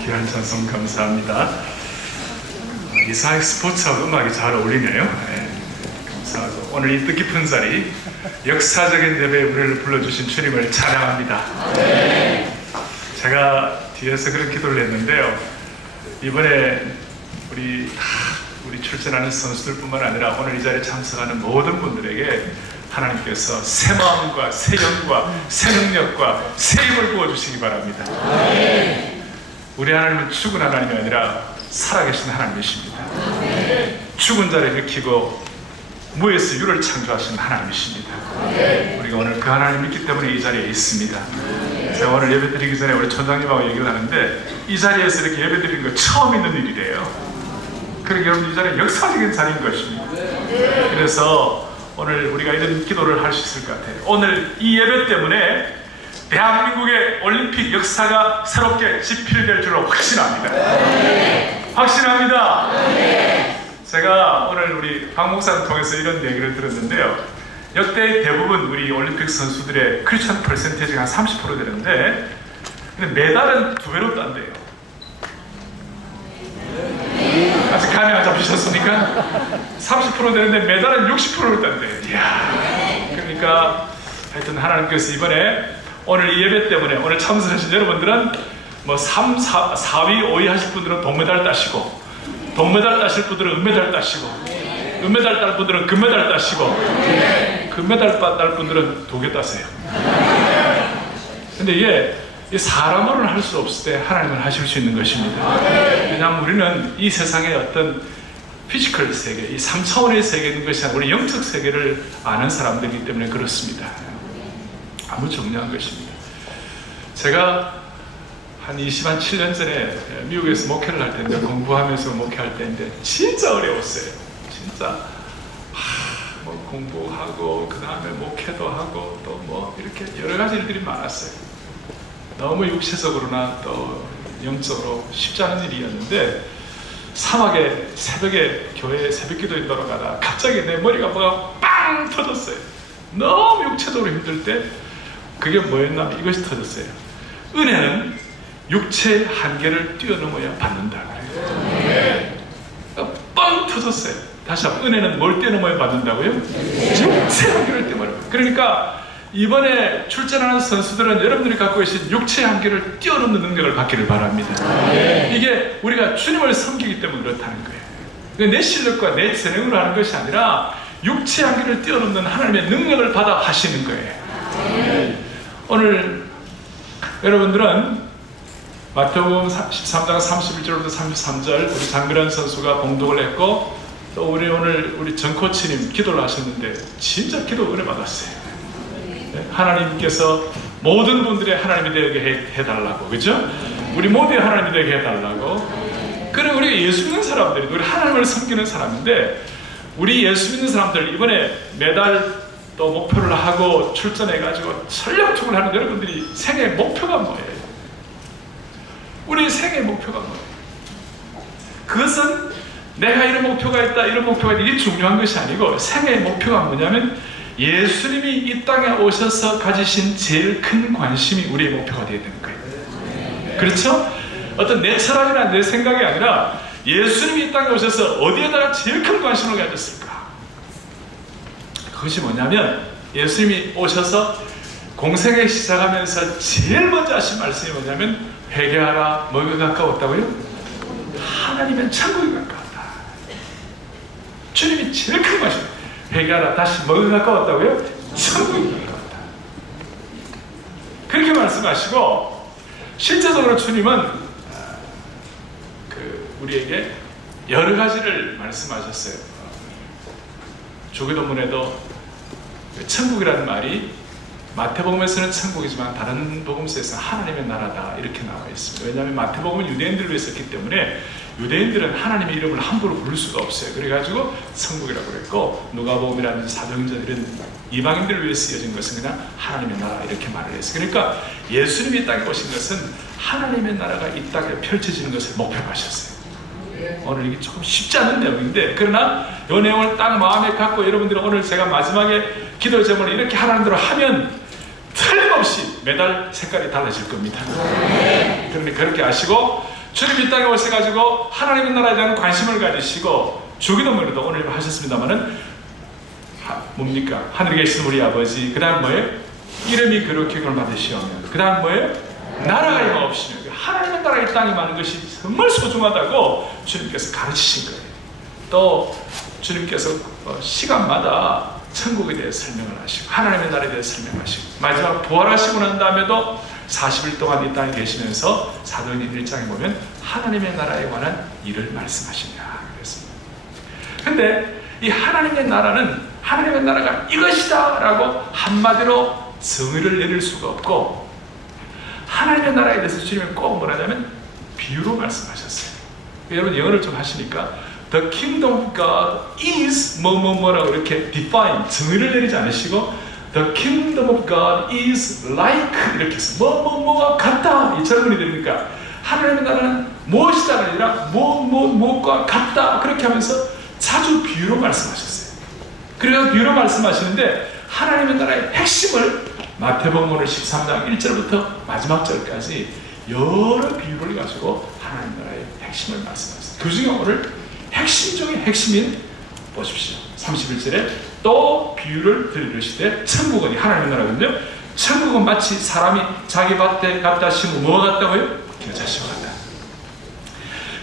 귀한 찬송 감사합니다. 이사의 스포츠하고 음악이 잘 어울리네요. 네, 감사하고 오늘 이 뜻깊은 자리 역사적인 예배에 우리를 불러주신 주님을 찬양합니다. 제가 뒤에서 그런 기도를 했는데요. 이번에 우리 출전하는 선수들뿐만 아니라 오늘 이 자리에 참석하는 모든 분들에게 하나님께서 새 마음과 새 영과 새 능력과 새 힘을 부어주시기 바랍니다. 우리 하나님은 죽은 하나님이 아니라 살아계신 하나님이십니다. 죽은 자를 일으키고 무에서 유를 창조하신 하나님이십니다. 우리가 오늘 그 하나님을 믿기 때문에 이 자리에 있습니다. 제가 오늘 예배 드리기 전에 우리 촌장님하고 얘기를 하는데 이 자리에서 이렇게 예배 드리는 거 처음 있는 일이래요. 그러니까 여러분 이 자리는 역사적인 자리인 것입니다. 그래서 오늘 우리가 이런 기도를 할 수 있을 것 같아요. 오늘 이 예배 때문에 대한민국의 올림픽 역사가 새롭게 집필될 줄로 확신합니다. 확신합니다. 제가 오늘 우리 박 목사를 통해서 이런 얘기를 들었는데요. 역대 대부분 우리 올림픽 선수들의 크리스천 퍼센테이지가 한 30% 되는데 근데 메달은 2배로 딴대요. 아직 감이 안 잡히셨습니까? 30% 되는데 메달은 60%를 딴대요. 이야. 그러니까 하여튼 하나님께서 이번에 오늘 이 예배 때문에 오늘 참석하신 여러분들은 뭐 3, 4위, 5위 하실 분들은 동메달 따시고 동메달 따실 분들은 은메달 따시고 은메달 딸 분들은 금메달 따시고 금메달 딸 분들은 2개 따세요. 근데 이게 사람으로는 할 수 없을 때 하나님은 하실 수 있는 것입니다. 왜냐하면 우리는 이 세상의 어떤 피지컬 세계, 이 3차원의 세계에 있는 것이 아니라 우리 영적 세계를 아는 사람들이기 때문에 그렇습니다. 아무 중요한 것입니다. 제가 한 27년 전에 미국에서 목회를 할 때인데 공부하면서 목회할 때인데 진짜 어려웠어요. 진짜 뭐 공부하고 그 다음에 목회도 하고 또 뭐 이렇게 여러 가지 일들이 많았어요. 너무 육체적으로나 또 영적으로 쉽지 않은 일이었는데 사막에 새벽에 교회에 새벽기도에 돌아가다 갑자기 내 머리가 뭐가 빵 터졌어요. 너무 육체적으로 힘들 때 그게 뭐였나 이것이 터졌어요. 은혜는 육체의 한계를 뛰어넘어야 받는다 그래요. 빵 터졌어요. 다시 한번 은혜는 뭘 뛰어넘어야 받는다고요? 육체의 한계를 뛰어넘어야. 그러니까 이번에 출전하는 선수들은 여러분들이 갖고 계신 육체의 한계를 뛰어넘는 능력을 받기를 바랍니다. 이게 우리가 주님을 섬기기 때문에 그렇다는 거예요. 내 실력과 내 재능으로 하는 것이 아니라 육체의 한계를 뛰어넘는 하나님의 능력을 받아 하시는 거예요. 오늘 여러분들은 마태복음 13장 31절부터 33절 우리 장미란 선수가 봉독을 했고 또 오늘 우리 정 코치님 기도를 하셨는데 진짜 기도 은혜 받았어요. 하나님께서 모든 분들의 하나님이 되게 해달라고, 그죠? 우리 모두의 하나님이 되게 해달라고. 그리고 우리 예수 믿는 사람들이 우리 하나님을 섬기는 사람인데 우리 예수 믿는 사람들 이번에 메달 또 목표를 하고 출전해가지고 전력투구를 하는 여러분들이 생애 목표가 뭐예요? 우리 생애 목표가 뭐예요? 그것은 내가 이런 목표가 있다, 이런 목표가 있다, 이게 중요한 것이 아니고 생애 목표가 뭐냐면 예수님이 이 땅에 오셔서 가지신 제일 큰 관심이 우리의 목표가 되어야 되는 거예요. 그렇죠? 어떤 내 철학이나 내 생각이 아니라 예수님이 이 땅에 오셔서 어디에다가 제일 큰 관심을 가졌을까? 그것이 뭐냐면 예수님이 오셔서 공생에 시작하면서 제일 먼저 하신 말씀이 뭐냐면 회개하라. 뭐가 가까웠다고요? 하나님은 천국이 가까웠다. 주님이 제일 큰 관심. 회개하라. 다시 뭐가 가까웠다고요? 천국이 가까웠다. 그렇게 말씀하시고 실제적으로 주님은 우리에게 여러 가지를 말씀하셨어요. 조기도문에도 천국이라는 말이 마태복음에서는 천국이지만 다른 복음서에서는 하나님의 나라다 이렇게 나와 있습니다. 왜냐하면 마태복음은 유대인들을 위해 썼기 때문에 유대인들은 하나님의 이름을 함부로 부를 수가 없어요. 그래가지고 천국이라고 그랬고 누가복음이라든지 사도행전 이런 이방인들을 위해 쓰여진 것은 그냥 하나님의 나라 이렇게 말을 했어요. 그러니까 예수님이 이 땅에 오신 것은 하나님의 나라가 이 땅에 펼쳐지는 것을 목표로 하셨어요. 오늘 이게 조금 쉽지 않은 내용인데 그러나 이 내용을 딱 마음에 갖고 여러분들이 오늘 제가 마지막에 기도 제목을 이렇게 하라는 대로 하면 틀림없이 메달 색깔이 달라질 겁니다. 그러니 그렇게 아시고 주님 이 땅에 오셔가지고 하나님의 나라에 대한 관심을 가지시고 주기도문에도 오늘 하셨습니다만은 뭡니까? 하늘에 계신 우리 아버지, 그 다음 뭐예요? 이름이 그렇게 받으시오며, 그 다음 뭐예요? 나라가 임하옵시며. 하나님의 나라의 땅이 많은 것이 정말 소중하다고 주님께서 가르치신 거예요. 또 주님께서 시간마다 천국에 대해 설명을 하시고 하나님의 나라에 대해 설명하시고 마지막 부활하시고 난 다음에도 40일 동안 이 땅에 계시면서 사도행전 1장에 보면 하나님의 나라에 관한 일을 말씀하시냐 그랬습니다. 근데 이 하나님의 나라는 하나님의 나라가 이것이다 라고 한마디로 정의를 내릴 수가 없고, 하나님의 나라에 대해서 주님은 꼭 뭐라냐면 비유로 말씀하셨어요. 여러분 영어를 좀 하시니까 The kingdom of God is 뭐뭐뭐라고 이렇게 define, 정의를 내리지 않으시고 The kingdom of God is like 이렇게 해서 뭐뭐뭐가 같다 이 절문이 됩니까? 하나님의 나라는 무엇이다가 아니라 무엇과 같다 그렇게 하면서 자주 비유로 말씀하셨어요. 그래서 비유로 말씀하시는데 하나님의 나라의 핵심을 마태복음 13장 1절부터 마지막 절까지 여러 비유를 가지고 하나님 나라의 핵심을 말씀하셨어요. 그 중에 오늘 핵심 중에 핵심인 보십시오. 31절에 또 비유를 들으시되 천국은 하나님의 나라거든요. 천국은 마치 사람이 자기 밭에 갖다 심고 뭐가 같다고요? 겨자씨와 같다.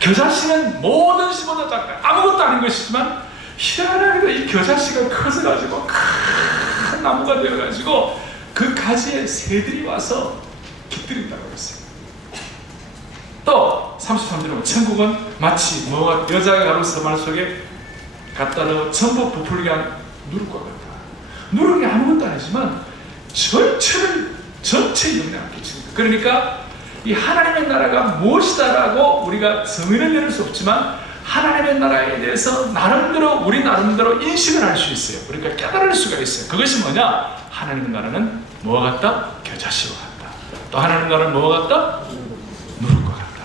겨자씨는 모든 씨보다 작다. 아무것도 아닌 것이지만 희한하게도 이 겨자씨가 커져가지고 큰 나무가 되어가지고 그 가지에 새들이 와서 깃들인다고 했어요. 또 33절에 천국은 마치 뭐가 여자가 가루 서말 속에 갖다 넣어 전부 부풀게 한 누룩과 같다. 누룩이 아무것도 아니지만 전체 영향을 끼칩니다. 그러니까 이 하나님의 나라가 무엇이다라고 우리가 정의를 내릴 수 없지만 하나님의 나라에 대해서 우리 나름대로 인식을 할 수 있어요. 그러니까 깨달을 수가 있어요. 그것이 뭐냐? 하나님의 나라는 뭐가 같다? 겨자씨와 같다. 또 하나님의 나라는 뭐가 같다? 누룩과 같다.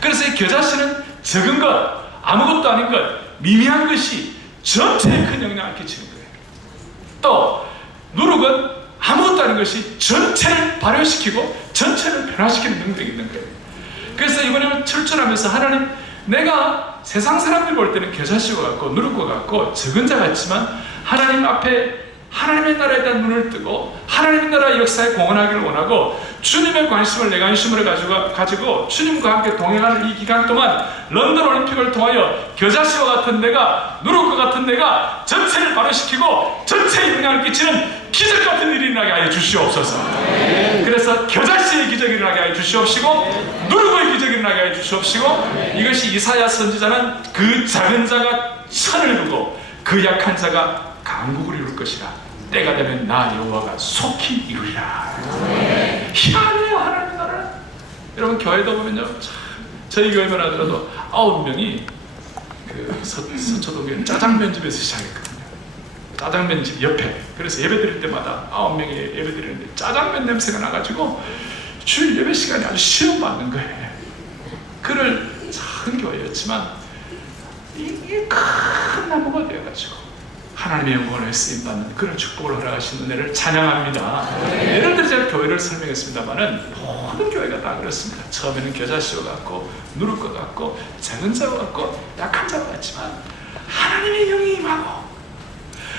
그래서 이 겨자씨는 적은 것, 아무것도 아닌 것, 미미한 것이 전체에 큰 영향을 끼치는 거예요. 또 누룩은 아무것도 아닌 것이 전체를 발효시키고 전체를 변화시키는 능력이 있는 거예요. 그래서 이번에 철저하면서 하나님, 내가 세상 사람들 볼 때는 겨자씨와 같고 누룩과 같고 적은 자 같지만 하나님 앞에 하나님의 나라에 대한 눈을 뜨고 하나님의 나라의 역사에 공헌하기를 원하고 주님의 관심을 내 관심으로 가지고 주님과 함께 동행하는 이 기간 동안 런던 올림픽을 통하여 겨자씨와 같은 내가, 누룩과 같은 내가 전체를 발효시키고 전체에 영향을 끼치는 기적 같은 일이 일어나게 하여 주시옵소서. 그래서 겨자씨의 기적이 일어나게 하여 주시옵시고 누룩의 기적이 일어나게 하여 주시옵시고, 이것이 이사야 선지자는 그 작은 자가 천을 두고 그 약한 자가 강국을 이룰 것이라. 때가 되면 나 여호와가 속히 이루리라. 희한해요 하나님 나라는. 여러분 교회도 보면요, 저희 교회만 하더라도 9명이 그 서초동에 짜장면집에서 시작했거든요. 짜장면집 옆에. 그래서 예배 드릴 때마다 9명이 예배 드리는데 짜장면 냄새가 나가지고 주일 예배 시간에 아주 시험 받는 거예요. 그를 작은 교회였지만 이게 큰 나무가 되어가지고 하나님의 영광을 쓰임받는 그런 축복을 허락하신 은혜를 찬양합니다. 예를 들어 제가 교회를 설명했습니다만은 모든 교회가 다 그렇습니다. 처음에는 겨자씨와 같고 누룩과 같고 작은 자와 같고 약한 자와 같지만 하나님의 영이 임하고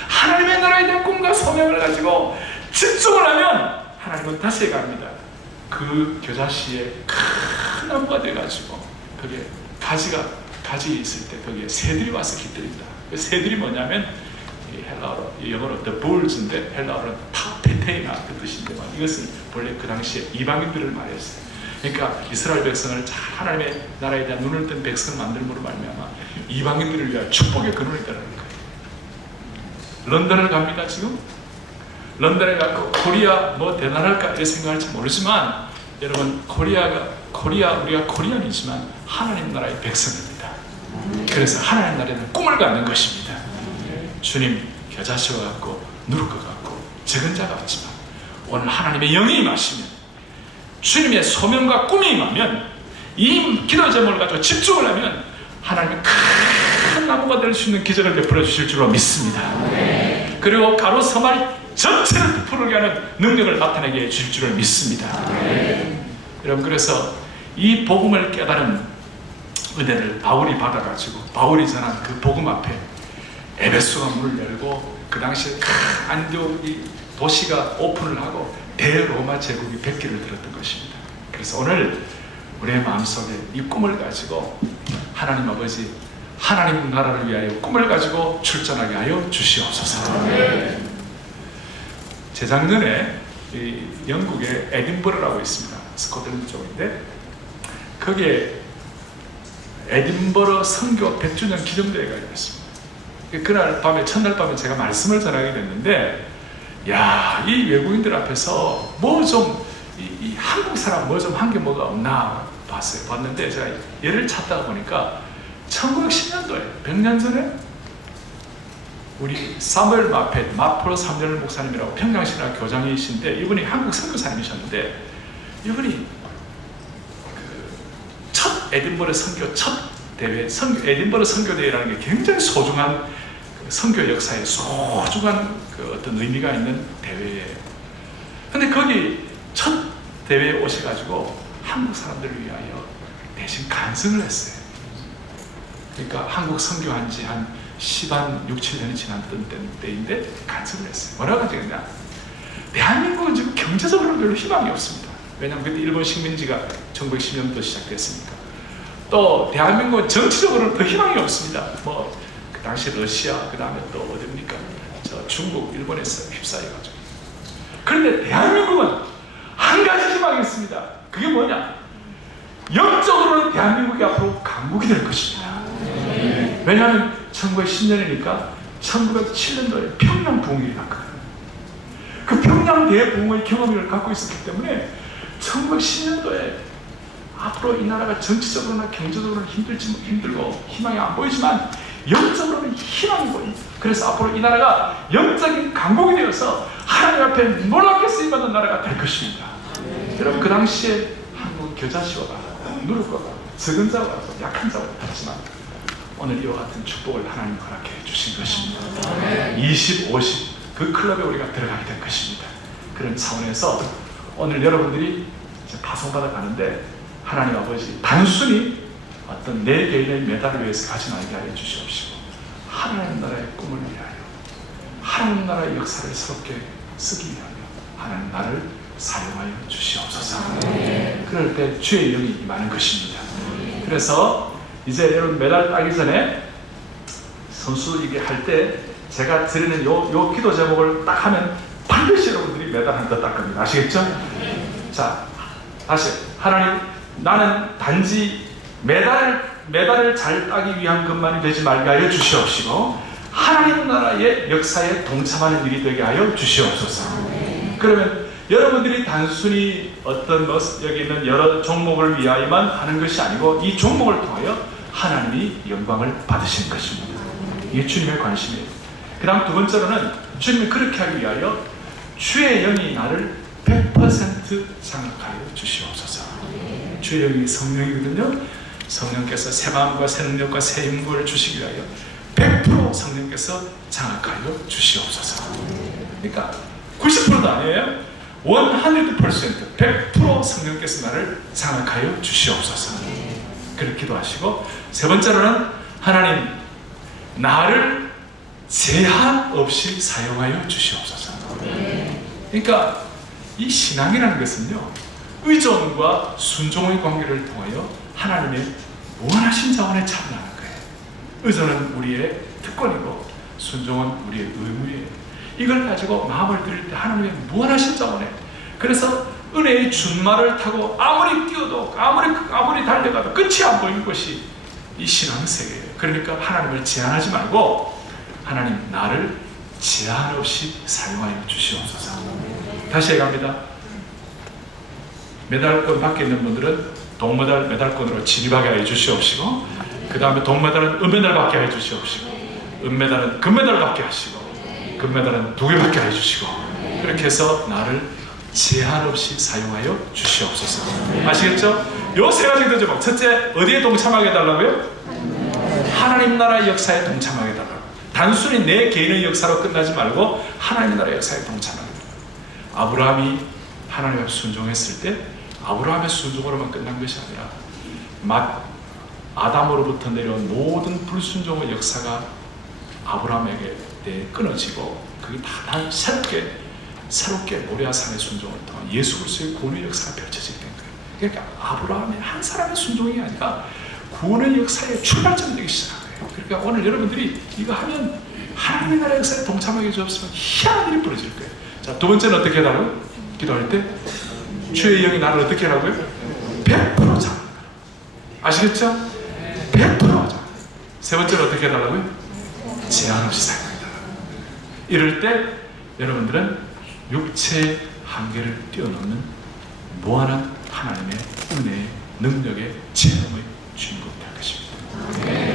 하나님의 나라에 대한 꿈과 소명을 가지고 집중을 하면 하나님은 다스려갑니다. 그 겨자씨에 큰 나무가 돼가지고 거기에 가지 있을 때 거기에 새들이 와서 깃들인다. 그 새들이 뭐냐면 헬라어로, 영어로 the bulls인데 헬라어로는 타페테이나 그 뜻인데 이것은 원래 그 당시에 이방인들을 말했어요. 그러니까 이스라엘 백성을 잘 하나님의 나라에 대한 눈을 뜬 백성을 만들므로 말미암아 이방인들을 위한 축복의 근원이 되는 거예요. 런던을 갑니다. 지금 런던에 가고 코리아 뭐 대단할까 이렇게 생각할지 모르지만 여러분 우리가 코리안이지만 하나님 나라의 백성입니다. 그래서 하나님 나라에 대한 꿈을 갖는 것입니다. 주님 겨자씨와 같고 누룩과 같고 적은 자 같지만 오늘 하나님의 영이 임하시면 주님의 소명과 꿈이 임하면 이 기도 제목을 가지고 집중을 하면 하나님의 큰 나무가 될 수 있는 기적을 베풀어 주실 줄로 믿습니다. 그리고 가로 서말이 전체를 부풀게 하는 능력을 나타내게 해 주실 줄을 믿습니다. 여러분 그래서 이 복음을 깨달은 은혜를 바울이 받아가지고 바울이 전한 그 복음 앞에 에베소가 문을 열고 그 당시에 안디옥 이 도시가 오픈을 하고 대로마 제국이 백기를 들었던 것입니다. 그래서 오늘 우리의 마음속에 이 꿈을 가지고 하나님 아버지 하나님 나라를 위하여 꿈을 가지고 출전하게 하여 주시옵소서. 재작년에 이 영국의 에딘버러라고 있습니다. 스코틀랜드 쪽인데 거기에 에딘버러 선교 100주년 기념대회가 있었습니다. 그날 밤에 첫날 밤에 제가 말씀을 전하게 됐는데 야, 이 외국인들 앞에서 뭐 좀 이 한국 사람 뭐 좀 한 게 뭐가 없나 봤어요. 봤는데 제가 예를 찾다가 보니까 1910년도에 100년 전에 우리 사무엘 마포로 3년 목사님이라고 평양신학 교장이신데 이분이 한국 선교사님이셨는데 이분이 첫 에딘버러 선교 첫 대회, 에딘버러 선교대회라는 게 굉장히 소중한 선교 역사에 소중한 그 어떤 의미가 있는 대회예요. 근데 거기 첫 대회에 오셔가지고 한국 사람들을 위하여 대신 간증을 했어요. 그러니까 한국 선교한 지 한 6, 7년이 지났던 때인데 간증을 했어요. 뭐라고 간증했냐? 대한민국은 지금 경제적으로 별로 희망이 없습니다. 왜냐하면 그때 일본 식민지가 1910년부터 시작됐으니까. 또 대한민국은 정치적으로는 더 희망이 없습니다. 뭐 그 당시 러시아, 그 다음에 또 어디입니까? 저 중국, 일본에서 휩싸여가지고. 그런데 대한민국은 한 가지 희망이 있습니다. 그게 뭐냐? 영적으로는 대한민국이 앞으로 강국이 될 것입니다. 왜냐하면 1910년이니까 1907년도에 평양 부흥이 일어났거든요. 그 평양 대부흥의 경험을 갖고 있었기 때문에 1910년도에 앞으로 이 나라가 정치적으로나 경제적으로는 힘들고 희망이 안 보이지만 영적으로는 희망이 보입니다. 그래서 앞으로 이 나라가 영적인 강국이 되어서 하나님 앞에 놀랍게 쓰임받는 나라가 될 것입니다. 여러분 그 당시에 한국 겨자씨와 누룩과 적은 자와 약한 자와 같지만 오늘 이와 같은 축복을 하나님 허락해 주신 것입니다. 20, 50 그 클럽에 우리가 들어가게 될 것입니다. 그런 차원에서 오늘 여러분들이 이제 파송받아 가는데 하나님 아버지 단순히 어떤 내 개인의 메달을 위해서 가지 말게 하여 주시옵시고 하나님 나라의 꿈을 위하여 하나님 나라의 역사를 새롭게 쓰기 위하여 하나님 나를 사용하여 주시옵소서. 그럴 때 주의 영이 임하는 것입니다. 그래서 이제 여러분 메달 따기 전에 선수 이게 할 때 제가 드리는 요 기도 제목을 딱 하면 반드시 여러분들이 메달 한 더 딸 겁니다. 아시겠죠? 자, 다시 하나님 나는 단지 메달을 잘 따기 위한 것만이 되지 말게 하여 주시옵시고 하나님 나라의 역사에 동참하는 일이 되게 하여 주시옵소서. 그러면 여러분들이 단순히 어떤 여기 있는 여러 종목을 위하여만 하는 것이 아니고 이 종목을 통하여 하나님이 영광을 받으시는 것입니다. 이게 주님의 관심이에요. 그 다음 두 번째로는 주님이 그렇게 하기 위하여 주의 영이 나를 100% 장악하여 주시옵소서. 주의 영이 성령이거든요. 성령께서 새 마음과 새 능력과 새 힘을 주시기 위하여 100% 성령께서 장악하여 주시옵소서. 그러니까 90%도 아니에요. 100% 성령께서 나를 장악하여 주시옵소서. 그렇게 기도하시고 세 번째로는 하나님 나를 제한 없이 사용하여 주시옵소서. 그러니까 이 신앙이라는 것은요 의존과 순종의 관계를 통하여 하나님의 무한하신 자원에 참여하는 거예요. 의존은 우리의 특권이고 순종은 우리의 의무예요. 이걸 가지고 마음을 드릴 때 하나님의 무한하신 자원에 그래서 은혜의 준말을 타고 아무리 뛰어도 아무리 달려가도 끝이 안 보이는 것이 이 신앙 세계예요. 그러니까 하나님을 제한하지 말고 하나님 나를 제한 없이 사용하여 주시옵소서. 다시 해갑니다. 메달권 밖에 있는 분들은 동메달 메달권으로 진입하게 해주시옵시고 그 다음에 동메달은 은메달 받게 해주시옵시고 은메달은 금메달 받게 하시고 금메달은 2개 받게 해주시고 그렇게 해서 나를 제한 없이 사용하여 주시옵소서. 아시겠죠? 요 세 가지 더 제목. 첫째, 어디에 동참하게 해달라고요? 하나님 나라의 역사에 동참하게 해달라고. 단순히 내 개인의 역사로 끝나지 말고 하나님 나라의 역사에 동참하게 해달라고. 아브라함이 하나님 앞에 순종했을 때 아브라함의 순종으로만 끝난 것이 아니라 아담으로부터 내려온 모든 불순종의 역사가 아브라함에게 끊어지고 그게 다 새롭게 모리아산의 순종을 통한 예수 그리스도의 구원의 역사가 펼쳐지게 된 거예요. 그러니까 아브라함의 한 사람의 순종이 아니라 구원의 역사의 출발점이 되기 시작한 거예요. 그러니까 오늘 여러분들이 이거 하면 하나님의 나라 역사에 동참하게 해주었으면 희한한 일이 벌어질 거예요. 자, 두 번째는 어떻게 해달라고요? 기도할 때 주의 영이 나를 어떻게 하라고요? 100% 자. 아시겠죠? 100% 자. 세 번째는 어떻게 해달라고요? 제한 없이 사용합니다. 이럴 때 여러분들은 육체의 한계를 뛰어넘는 무한한 하나님의 은혜의 능력의 체험의 주인공이 될 것입니다.